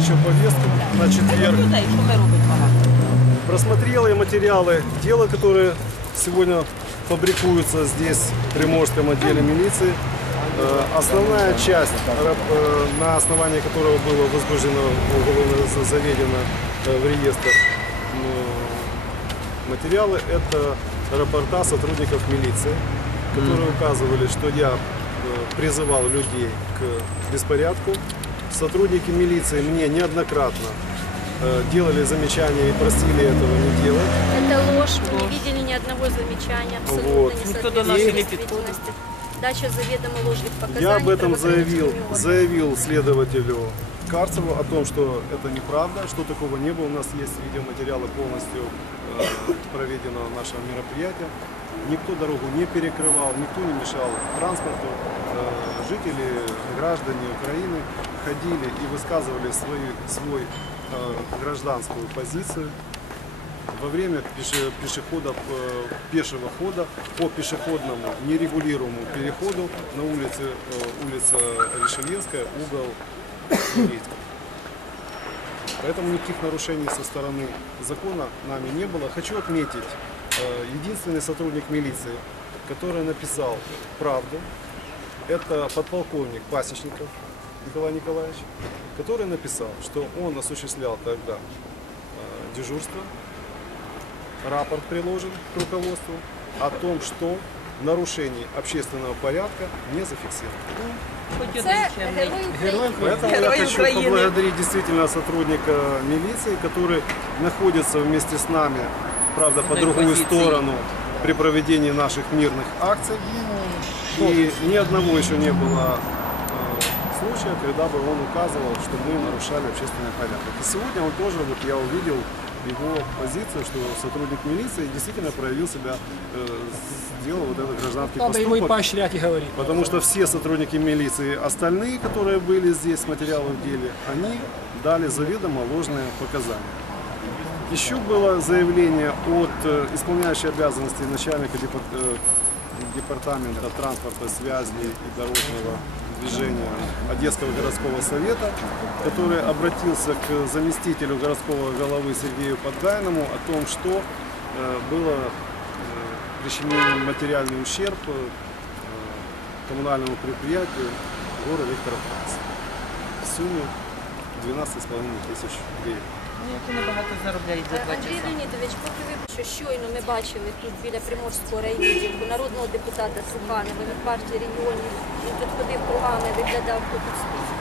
еще повестку на четверг. Просмотрел я материалы дела, которые сегодня фабрикуются здесь, в Приморском отделе милиции. Э, Основная часть, э, на основании которого было возбуждено уголовно за- заведено э, в реестр материалы, это рапорта сотрудников милиции, которые указывали, что я призывал людей к беспорядку. Сотрудники милиции мне неоднократно э, делали замечания и просили этого не делать. Это ложь. Мы не видели ни одного замечания. Абсолютно Вот. не Никто до нас не действительности. Дача заведомо ложных показаний. Я об этом заявил, заявил следователю Карцеву о том, что это неправда, что такого не было. У нас есть видеоматериалы полностью э, проведенного нашего мероприятия. Никто дорогу не перекрывал, никто не мешал транспорту. Э, жители, граждане Украины ходили и высказывали свой, свой э, гражданскую позицию во время пеше- пешеходов, э, пешего хода по пешеходному нерегулируемому переходу на улице, улица Ришельевская, угол Поэтому никаких нарушений со стороны закона нами не было. Хочу отметить, э, единственный сотрудник милиции, который написал правду, это подполковник Пасечников Николай Николаевич, который написал, что он осуществлял тогда э, дежурство, рапорт приложен к руководству о том, что нарушений общественного порядка не зафиксировано. Герой України. Поэтому я хочу Украины. поблагодарить действительно сотрудника милиции, который находится вместе с нами, правда, по другую сторону при проведении наших мирных акций. И ни одного еще не было э, случая, когда бы он указывал, что мы нарушали общественный порядок. И сегодня он тоже, вот я увидел его позицию, что сотрудник милиции действительно проявил себя, э, сделал вот этот гражданский Надо ему и поступок. поощрять и говорить. Потому что все сотрудники милиции, остальные, которые были здесь с материалов в деле, они дали заведомо ложные показания. Еще было заявление от э, исполняющей обязанности начальника э, департамента транспорта, связи и дорожного движения Одесского городского совета, который обратился к заместителю городского головы Сергею Подгайному о том, что э, было э, причинен материальный ущерб э, коммунальному предприятию города Виктора Франца в сумме 12,5 тысяч гривен. Ну, як заробляють за два Андрій. Леонідович, поки ви що щойно ми бачили тут біля Приморського райвідділку народного депутата Суханова від партії регіонів. Він тут ходив кругами, виглядав тут спів.